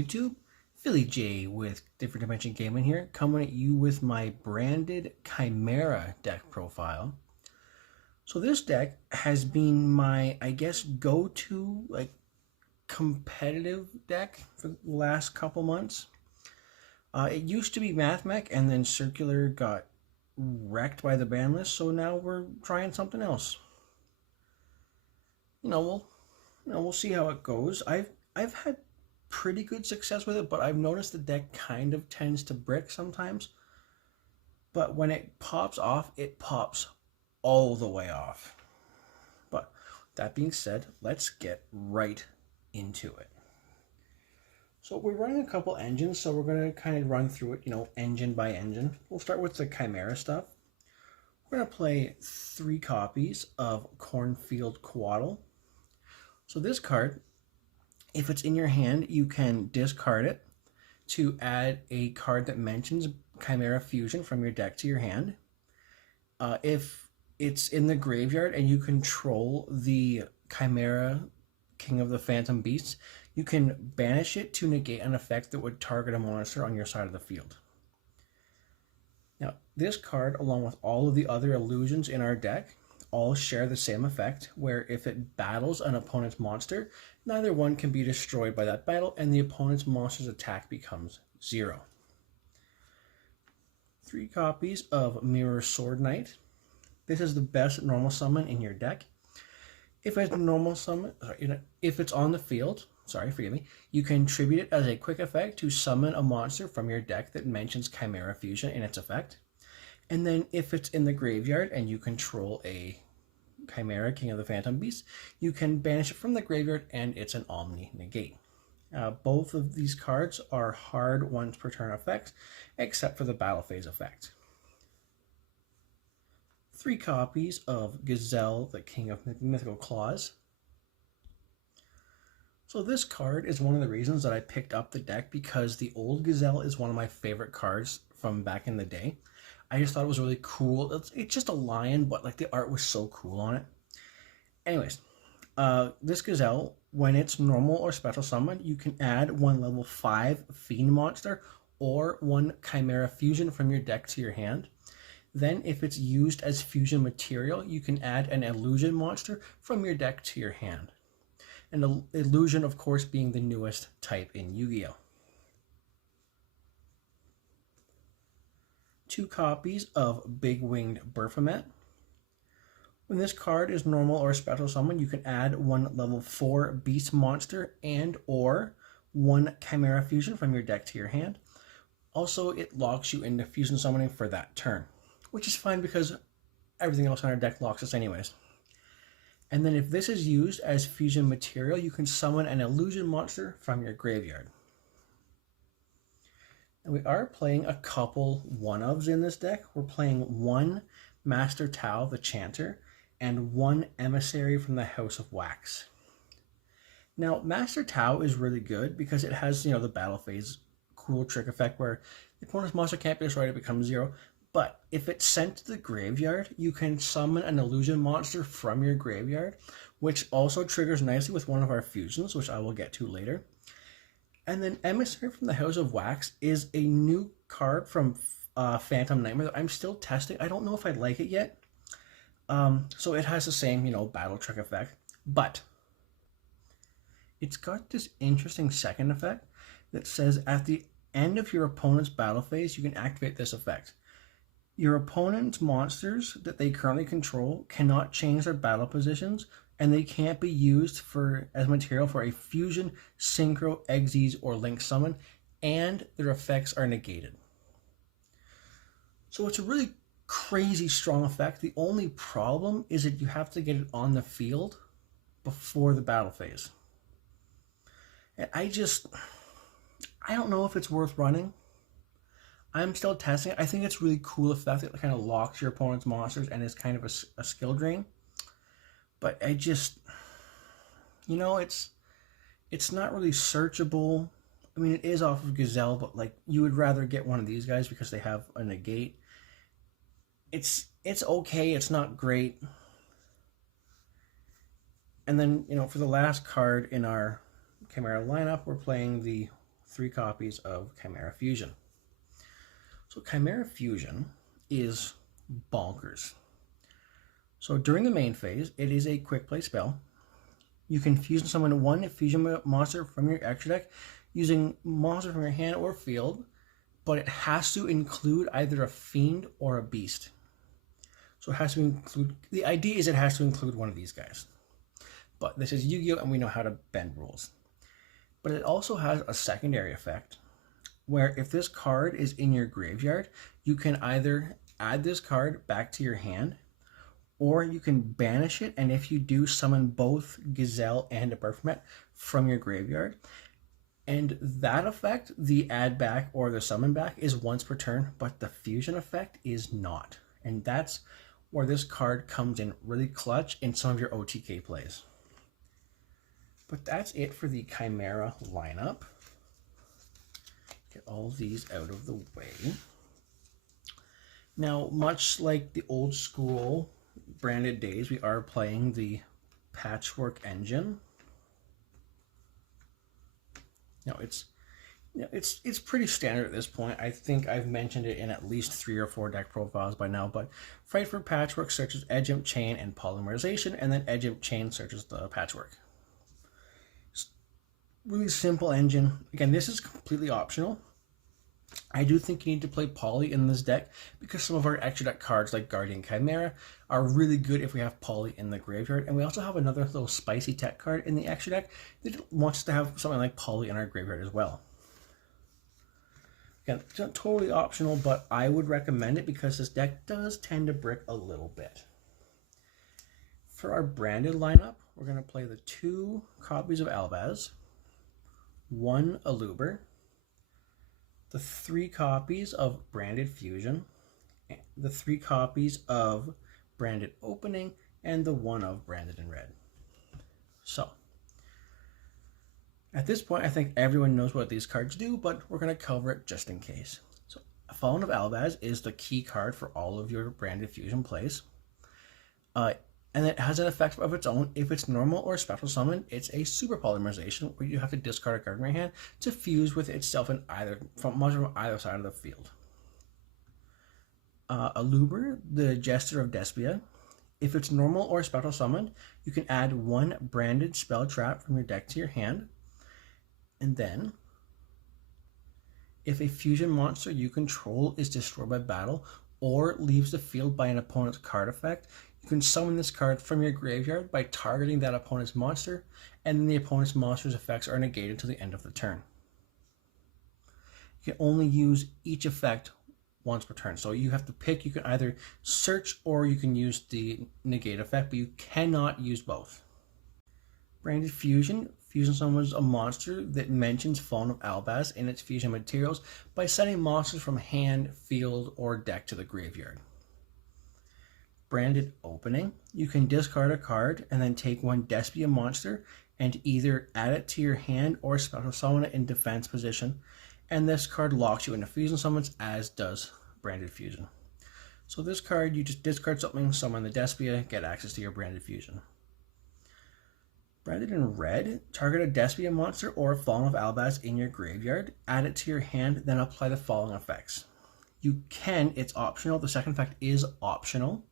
YouTube. Philly J with Different Dimension Gaming here, coming at you with my branded Chimera deck profile. So this deck has been my, I guess, go-to competitive deck for the last couple months. It used to be MathMech, and then Circular got wrecked by the ban list, so now we're trying something else. We'll see how it goes. I've had pretty good success with it, but I've noticed the deck kind of tends to brick sometimes. But when it pops off, it pops all the way off. But that being said, let's get right into it. So we're running a couple engines, so we're going to kind of run through it, engine by engine. We'll start with the Chimera stuff. We're going to play 3 copies of Cornfield Quaddle. So this card, if it's in your hand, you can discard it to add a card that mentions Chimera Fusion from your deck to your hand. If it's in the graveyard and you control the Chimera King of the Phantom Beasts, you can banish it to negate an effect that would target a monster on your side of the field. Now, this card, along with all of the other illusions in our deck, all share the same effect, where if it battles an opponent's monster, neither one can be destroyed by that battle, and the opponent's monster's attack becomes 0. 3 copies of Mirror Sword Knight. This is the best normal summon in your deck. If it's normal summon, if it's on the field, you can tribute it as a quick effect to summon a monster from your deck that mentions Chimera Fusion in its effect. And then if it's in the graveyard and you control a Chimera King of the Phantom Beast, you can banish it from the graveyard and it's an Omni negate. Both of these cards are hard once per turn effects, except for the battle phase effect. 3 copies of Gazelle, the King of Mythical Claws. So this card is one of the reasons that I picked up the deck, because the old Gazelle is one of my favorite cards from back in the day. I just thought it was really cool. It's just a lion, but the art was so cool on it. Anyways, this Gazelle, when it's normal or special summon, you can add 1 level 5 Fiend monster or 1 Chimera Fusion from your deck to your hand. Then if it's used as fusion material, you can add an illusion monster from your deck to your hand. And the illusion, of course, being the newest type in Yu-Gi-Oh! 2 copies of Big Winged Baphomet. When this card is normal or special summon, you can add 1 level 4 beast monster and or 1 Chimera Fusion from your deck to your hand. Also, it locks you into fusion summoning for that turn, which is fine because everything else on our deck locks us anyways. And then if this is used as fusion material, you can summon an illusion monster from your graveyard. And we are playing a couple one-ofs in this deck. We're playing 1 Master Tau, the Chanter, and 1 Emissary from the House of Wax. Now, Master Tau is really good because it has, the battle phase cool trick effect where the opponent's monster can't be destroyed, it becomes 0. But if it's sent to the graveyard, you can summon an illusion monster from your graveyard, which also triggers nicely with one of our fusions, which I will get to later. And then Emissary from the House of Wax is a new card from Phantom Nightmare that I'm still testing. I don't know if I like it yet. So it has the same, battle trick effect. But it's got this interesting second effect that says at the end of your opponent's battle phase, you can activate this effect. Your opponent's monsters that they currently control cannot change their battle positions, and they can't be used as material for a fusion, synchro, exes, or link summon, and their effects are negated. So it's a really crazy strong effect. The only problem is that you have to get it on the field before the battle phase. And I don't know if it's worth running. I'm still testing it. I think it's really cool effect. It kind of locks your opponent's monsters and is kind of a skill drain. But it's not really searchable. I mean, it is off of Gazelle, but you would rather get one of these guys because they have a negate. It's okay. It's not great. And then, for the last card in our Chimera lineup, we're playing the 3 copies of Chimera Fusion. So Chimera Fusion is bonkers. So during the main phase, it is a quick play spell. You can fusion summon 1 fusion monster from your extra deck using monster from your hand or field, but it has to include either a fiend or a beast. So it has to include, the idea is it has to include one of these guys. But this is Yu-Gi-Oh! And we know how to bend rules. But it also has a secondary effect, where if this card is in your graveyard, you can either add this card back to your hand, or you can banish it, and if you do, summon both Gazelle and a Baphomet from your graveyard. And that effect, the add back or the summon back, is once per turn, but the fusion effect is not. And that's where this card comes in really clutch in some of your OTK plays. But that's it for the Chimera lineup. Get all these out of the way. Now, much like the old school branded days, we are playing the Patchwork engine. Now, it's pretty standard at this point. I think I've mentioned it in at least 3 or 4 deck profiles by now, but Frightful Patchwork searches Edge Imp, Chain, and Polymerization, and then Edge Imp, Chain searches the Patchwork. Really simple engine. Again, this is completely optional. I do think you need to play Poly in this deck because some of our extra deck cards like Guardian Chimera are really good if we have Poly in the graveyard. And we also have another little spicy tech card in the extra deck that wants to have something like Poly in our graveyard as well. Again, it's not totally optional, but I would recommend it because this deck does tend to brick a little bit. For our branded lineup, we're going to play the 2 copies of Albaz, 1 Aluber, the 3 copies of Branded Fusion, the 3 copies of Branded Opening, and the 1 of Branded in Red. So, at this point, I think everyone knows what these cards do, but we're going to cover it just in case. So, Fallen of Albaz is the key card for all of your Branded Fusion plays. And it has an effect of its own. If it's normal or special summon, it's a super polymerization where you have to discard a card in your hand to fuse with itself in from either side of the field. Aluber, the Jester of Despia. If it's normal or special summoned, you can add 1 branded spell trap from your deck to your hand. And then, if a fusion monster you control is destroyed by battle or leaves the field by an opponent's card effect, you can summon this card from your graveyard by targeting that opponent's monster, and then the opponent's monster's effects are negated to the end of the turn. You can only use each effect once per turn, so you have to pick. You can either search or you can use the negate effect, but you cannot use both. Branded Fusion. Fusion summons a monster that mentions Fallen of Albaz in its fusion materials by sending monsters from hand, field, or deck to the graveyard. Branded Opening. You can discard a card and then take 1 Despia monster and either add it to your hand or special summon it in defense position. And this card locks you into fusion summons, as does Branded Fusion. So this card, you just discard something, summon the Despia, get access to your Branded Fusion. Branded in Red. Target a Despia monster or a Fallen of Albaz in your graveyard, add it to your hand, then apply the following effects. You can, it's optional, the second effect is optional.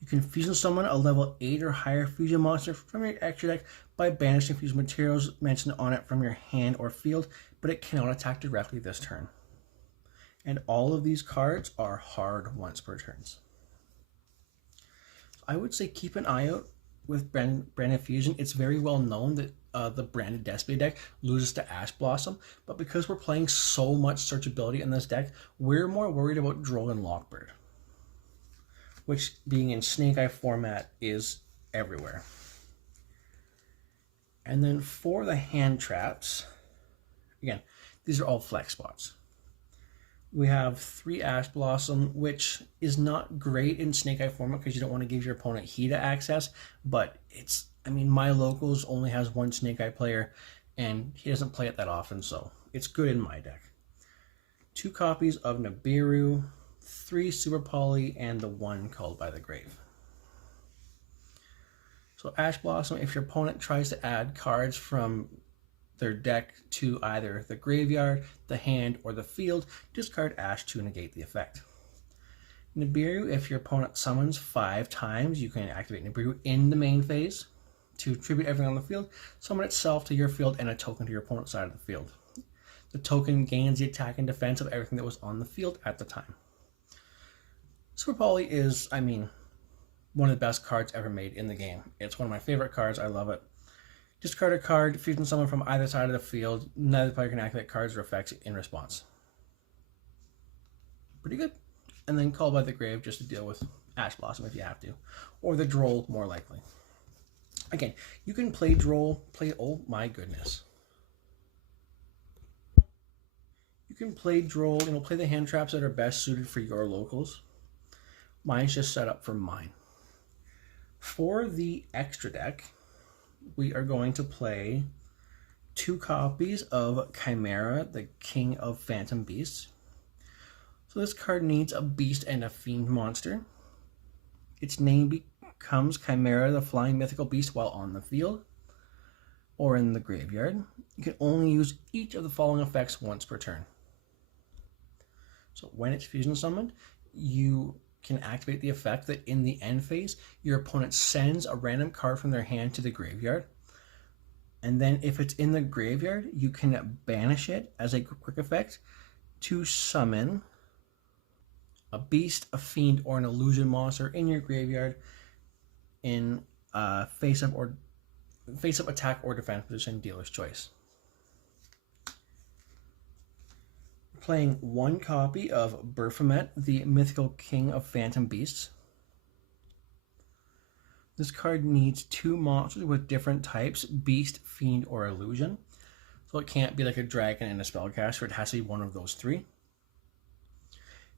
You can fusion summon a level 8 or higher fusion monster from your extra deck by banishing fusion materials mentioned on it from your hand or field, but it cannot attack directly this turn. And all of these cards are hard once per turns. I would say keep an eye out with Branded Fusion. It's very well known that the Branded Despia deck loses to Ash Blossom, but because we're playing so much searchability in this deck, we're more worried about Droll and Lockbird, which, being in Snake Eye format, is everywhere. And then for the hand traps, again, these are all flex spots. We have 3 Ash Blossom, which is not great in Snake Eye format because you don't want to give your opponent Hida access, but it's, I mean, my locals only has 1 Snake Eye player, and he doesn't play it that often, so it's good in my deck. 2 copies of Nibiru, 3 Super Poly, and the 1 Called by the Grave. So Ash Blossom, if your opponent tries to add cards from their deck to either the graveyard, the hand, or the field, discard Ash to negate the effect. Nibiru, if your opponent summons 5 times, you can activate Nibiru in the main phase to tribute everything on the field, summon itself to your field, and a token to your opponent's side of the field. The token gains the attack and defense of everything that was on the field at the time. Super Poly is, I mean, one of the best cards ever made in the game. It's one of my favorite cards. I love it. Discard a card, fusion someone from either side of the field. Neither player can activate cards or effects in response. Pretty good. And then Call by the Grave just to deal with Ash Blossom if you have to. Or the Droll, more likely. Again, you can play Droll, oh my goodness. You can play Droll, play the hand traps that are best suited for your locals. Mine's just set up for mine. For the extra deck, we are going to play 2 copies of Chimera, the King of Phantom Beasts. So this card needs a beast and a fiend monster. Its name becomes Chimera, the flying mythical beast, while on the field or in the graveyard. You can only use each of the following effects once per turn. So when it's fusion summoned, you can activate the effect that in the end phase, your opponent sends a random card from their hand to the graveyard. And then if it's in the graveyard, you can banish it as a quick effect to summon a beast, a fiend, or an illusion monster in your graveyard in face-up attack or defense position, dealer's choice. Playing 1 copy of Baphomet, the mythical king of phantom beasts. This card needs 2 monsters with different types, beast, fiend, or illusion. So it can't be like a dragon and a spellcaster, it has to be one of those 3.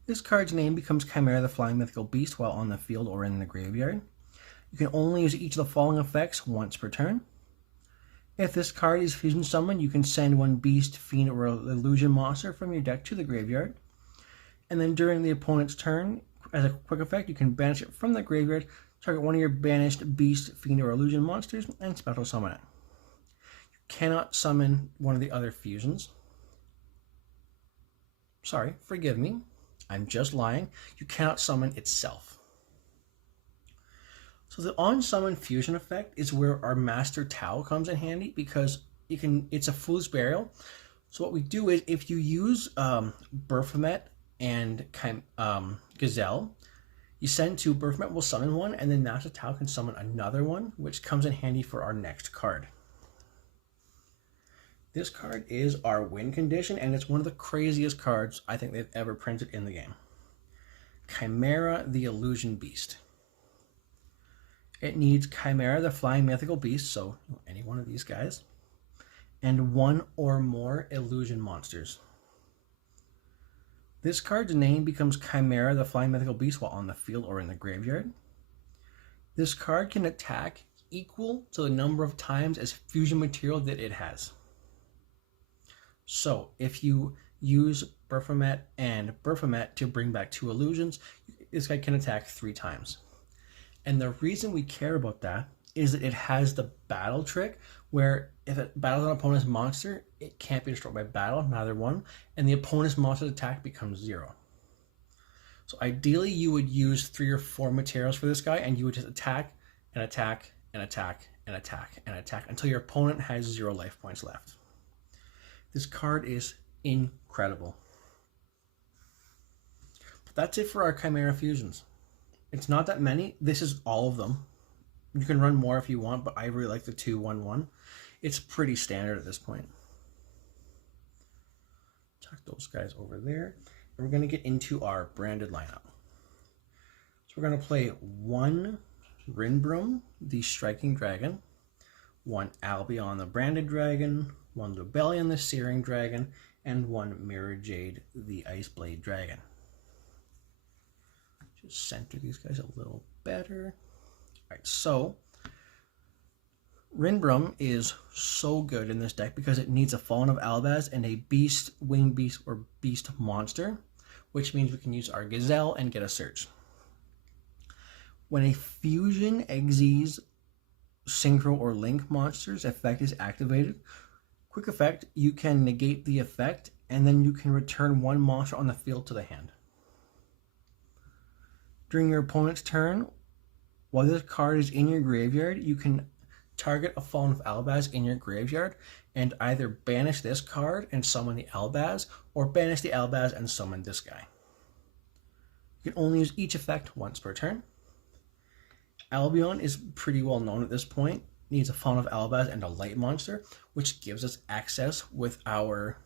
This card's name becomes Chimera, the flying mythical beast, while on the field or in the graveyard. You can only use each of the following effects once per turn. If this card is fusion summoned, you can send 1 beast, fiend, or illusion monster from your deck to the graveyard. And then during the opponent's turn, as a quick effect, you can banish it from the graveyard, target one of your banished beast, fiend, or illusion monsters, and special summon it. You cannot summon one of the other fusions. Sorry, forgive me. I'm just lying. You cannot summon itself. So the on-summon fusion effect is where our Master Tau comes in handy because it's a Fool's Burial. So what we do is if you use Baphomet and Gazelle, you send 2, Baphomet will summon 1, and then Master Tau can summon another one, which comes in handy for our next card. This card is our win condition, and it's one of the craziest cards I think they've ever printed in the game. Chimera, the Illusion Beast. It needs Chimera, the flying mythical beast, so any one of these guys, and 1 or more illusion monsters. This card's name becomes Chimera, the flying mythical beast, while on the field or in the graveyard. This card can attack equal to the number of times as fusion material that it has. So if you use Baphomet and Baphomet to bring back 2 illusions, this guy can attack 3 times. And the reason we care about that is that it has the battle trick where if it battles an opponent's monster, it can't be destroyed by battle, neither one, and the opponent's monster's attack becomes 0. So ideally you would use 3 or 4 materials for this guy, and you would just attack and attack and attack and attack and attack until your opponent has 0 life points left. This card is incredible. But that's it for our Chimera fusions. It's not that many. This is all of them. You can run more if you want, but I really like the 2-1-1. It's pretty standard at this point. Tuck those guys over there. And we're going to get into our branded lineup. So we're going to play 1 Rinbrum, the Striking Dragon, 1 Albion, the Branded Dragon, 1 Lubellion, the Searing Dragon, and 1 Mirror Jade, the Iceblade Dragon. Just center these guys a little better. Alright, so Rinbrum is so good in this deck because it needs a Fallen of Albaz and a Beast, Winged Beast, or Beast monster, which means we can use our Gazelle and get a search. When a Fusion Xyz Synchro or Link monster's effect is activated, Quick effect, you can negate the effect, and then you can return one monster on the field to the hand. During your opponent's turn, while this card is in your graveyard, you can target a Fallen of Albaz in your graveyard and either banish this card and summon the Albaz, or banish the Albaz and summon this guy. You can only use each effect once per turn. Albion is pretty well known at this point. Needs a Fallen of Albaz and a light monster, which gives us access with our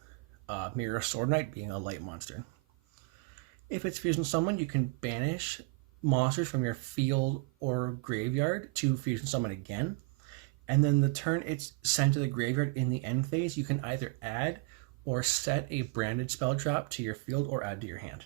Mirror Sword Knight being a light monster. If it's fusion summoned, you can banish monsters from your field or graveyard to fusion summon again. And then the turn it's sent to the graveyard in the end phase, you can either add or set a branded spell trap to your field or add to your hand.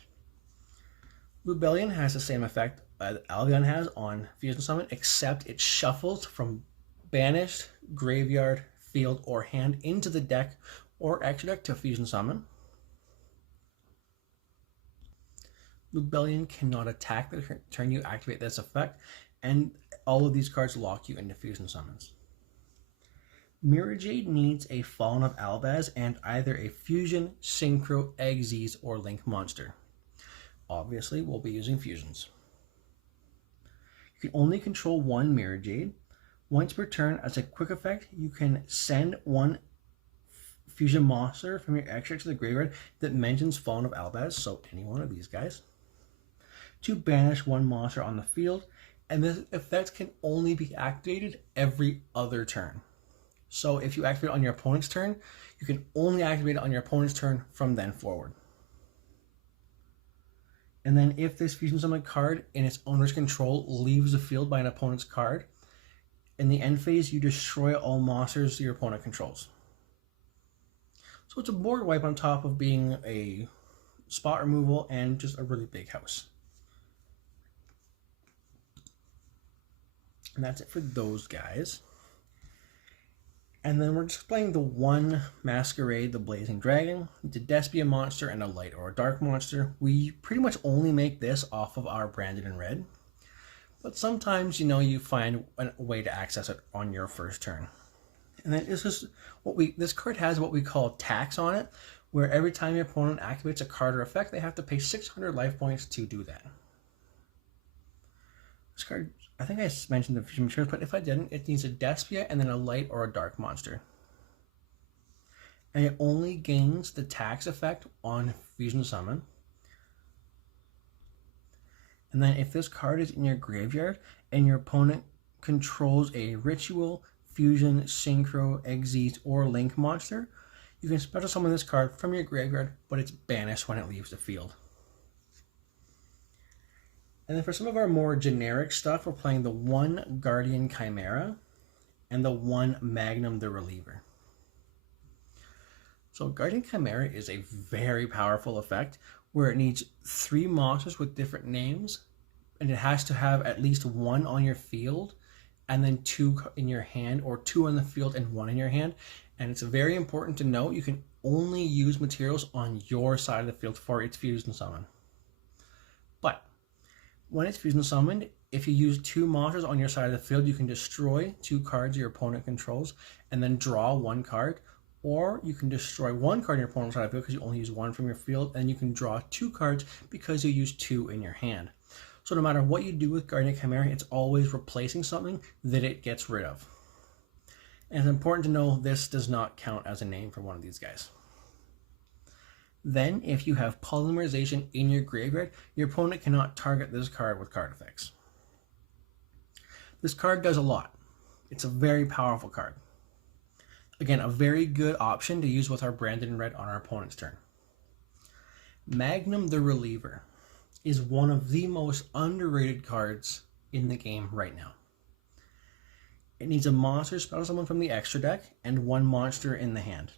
Lubellion has the same effect that Albion has on fusion summon, except it shuffles from banished, graveyard, field, or hand into the deck or extra deck to fusion summon. Lubellion cannot attack the turn you activate this effect, and all of these cards lock you into fusion summons. Mirror Jade needs a Fallen of Albaz and either a Fusion, Synchro, Xyz, or Link monster. Obviously, we'll be using fusions. You can only control one Mirror Jade. Once per turn, as a quick effect, you can send one fusion monster from your extra to the graveyard that mentions Fallen of Albaz, so any one of these guys, to banish one monster on the field, and this effect can only be activated every other turn. So if you activate it on your opponent's turn, you can only activate it on your opponent's turn from then forward. And then if this fusion summon card in its owner's control leaves the field by an opponent's card, in the end phase you destroy all monsters your opponent controls. So it's a board wipe on top of being a spot removal and just a really big house. And that's it for those guys. And then we're just playing the one Masquerade, the Blazing Dragon. It's a Despia monster and a light or a dark monster. We pretty much only make this off of our branded in red. But sometimes, you find a way to access it on your first turn. And then this card has what we call tax on it, where every time your opponent activates a card or effect, they have to pay 600 life points to do that. This card, I think I mentioned the fusion materials, but if I didn't, it needs a Despia and then a light or a dark monster. And it only gains the tax effect on fusion summon. And then if this card is in your graveyard and your opponent controls a ritual, fusion, synchro, Xyz, or link monster, you can special summon this card from your graveyard, but it's banished when it leaves the field. And then for some of our more generic stuff, we're playing the one Guardian Chimera and the one Magnum the Reliever. So Guardian Chimera is a very powerful effect where it needs 3 monsters with different names, and it has to have at least 1 on your field and then 2 in your hand, or 2 on the field and 1 in your hand. And it's very important to note you can only use materials on your side of the field for its fusion summon. But when it's fusion summoned, if you use 2 monsters on your side of the field, you can destroy 2 cards your opponent controls and then draw 1 card. Or you can destroy 1 card on your opponent's side of the field because you only use 1 from your field, and you can draw 2 cards because you use 2 in your hand. So no matter what you do with Guardian Chimera, it's always replacing something that it gets rid of. And it's important to know this does not count as a name for one of these guys. Then, if you have polymerization in your graveyard, your opponent cannot target this card with card effects. This card does a lot. It's a very powerful card. Again, a very good option to use with our branded in red on our opponent's turn. Magnum the Reliever is one of the most underrated cards in the game right now. It needs a monster special summon from the extra deck and 1 monster in the hand.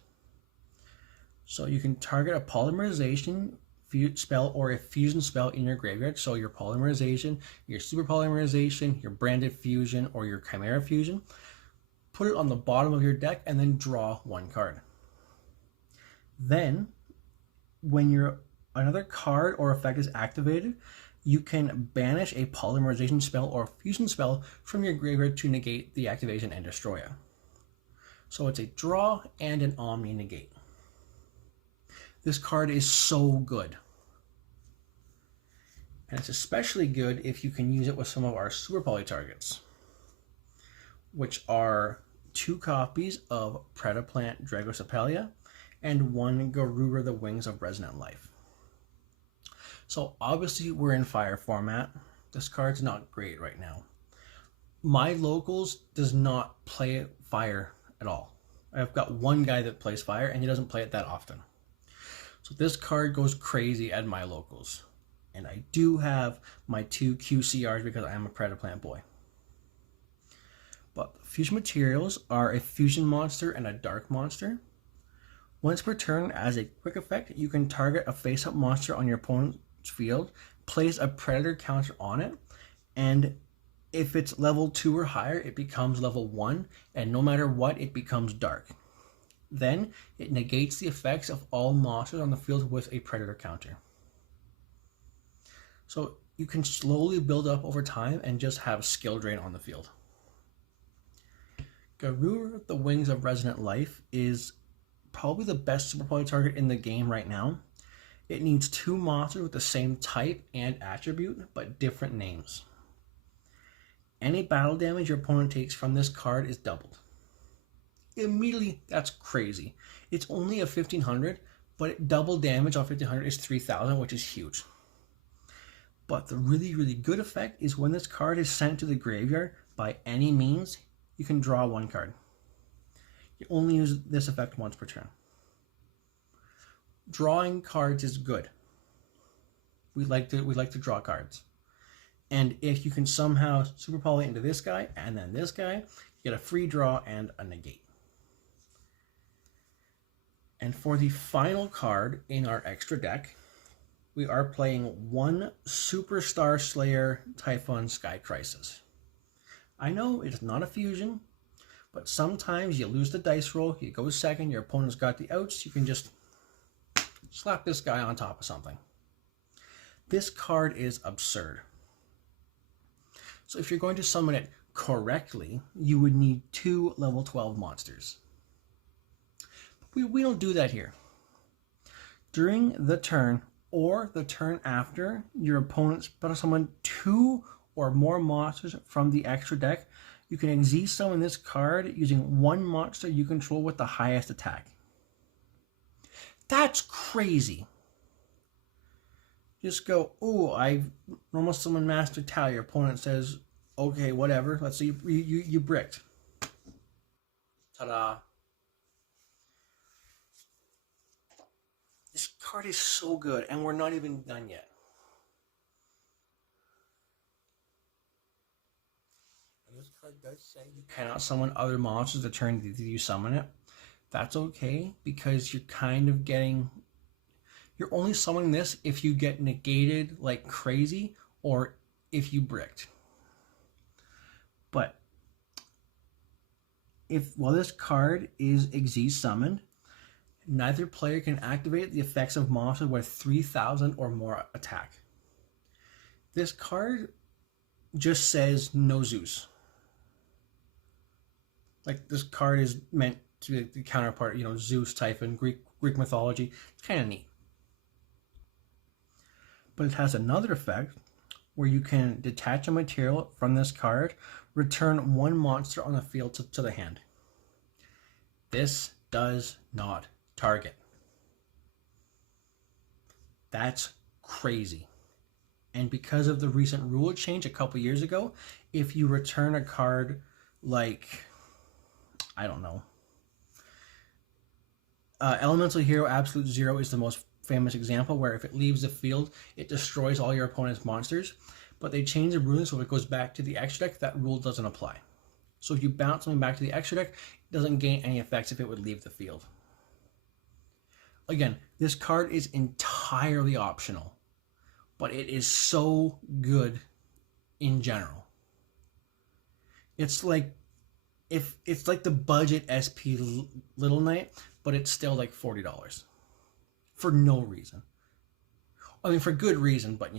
So you can target a polymerization spell or a fusion spell in your graveyard. So your polymerization, your super polymerization, your branded fusion, or your chimera fusion. Put it on the bottom of your deck and then draw 1 card. Then, when another card or effect is activated, you can banish a polymerization spell or fusion spell from your graveyard to negate the activation and destroy it. So it's a draw and an Omni negate. This card is so good. And it's especially good if you can use it with some of our Super Poly targets, which are 2 copies of Predaplant Dragocepalia and 1 Garuda the Wings of Resonant Life. So obviously we're in fire format. This card's not great right now. My locals does not play fire at all. I've got one guy that plays fire and he doesn't play it that often. So this card goes crazy at my locals. And I do have my 2 QCRs because I am a Predaplant boy. But fusion materials are a fusion monster and a dark monster. Once per turn, as a quick effect, you can target a face-up monster on your opponent's field, place a predator counter on it, and if it's level 2 or higher, it becomes level 1, and no matter what, it becomes dark. Then, it negates the effects of all monsters on the field with a predator counter. So you can slowly build up over time and just have skill drain on the field. Garuda the Wings of Resonant Life is probably the best Super Poly target in the game right now. It needs 2 monsters with the same type and attribute, but different names. Any battle damage your opponent takes from this card is doubled. Immediately, that's crazy. It's only a 1500, but double damage on 1500 is 3000, which is huge. But the really, really good effect is when this card is sent to the graveyard by any means, you can draw 1 card. You only use this effect once per turn. Drawing cards is good. We like to draw cards. And if you can somehow Super Poly into this guy and then this guy, you get a free draw and a negate. And for the final card in our extra deck, we are playing 1 Superstar Slayer Typhon Sky Crisis. I know it's not a fusion, but sometimes you lose the dice roll, you go second, your opponent's got the outs, you can just slap this guy on top of something. This card is absurd. So if you're going to summon it correctly, you would need 2 level 12 monsters. We don't do that here. During the turn, or the turn after, your opponent summon 2 or more monsters from the extra deck. You can Xyz summon this card using 1 monster you control with the highest attack. That's crazy. Just go, oh, I normal summon Master Tau. Your opponent says, okay, whatever. Let's say you bricked. Ta-da. This card is so good, and we're not even done yet. And this card does say you cannot summon other monsters the turn that you summon it. That's okay, because you're kind of getting... You're only summoning this if you get negated like crazy, or if you bricked. But while this card is Xyz summoned, neither player can activate the effects of monsters with 3000 or more attack. This card just says no Zeus. Like, this card is meant to be the counterpart, Zeus, Typhon, Greek mythology. It's kind of neat. But it has another effect where you can detach a material from this card, return 1 monster on the field to the hand. This does not target. That's crazy. And because of the recent rule change a couple years ago, if you return a card like, I don't know, Elemental Hero Absolute Zero is the most famous example, where if it leaves the field, it destroys all your opponent's monsters. But they changed the ruling, so if it goes back to the extra deck, that rule doesn't apply. So if you bounce something back to the extra deck, it doesn't gain any effects if it would leave the field. Again, this card is entirely optional, but it is so good in general. It's like the budget SP Little Knight, but it's still like $40 for no reason. I mean, for good reason, but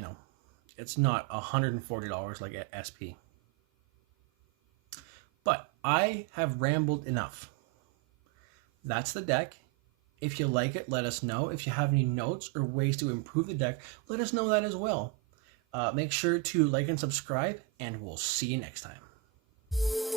it's not $140 like at SP. But I have rambled enough. That's the deck. If you like it, let us know. If you have any notes or ways to improve the deck, let us know that as well. Make sure to like and subscribe, and we'll see you next time.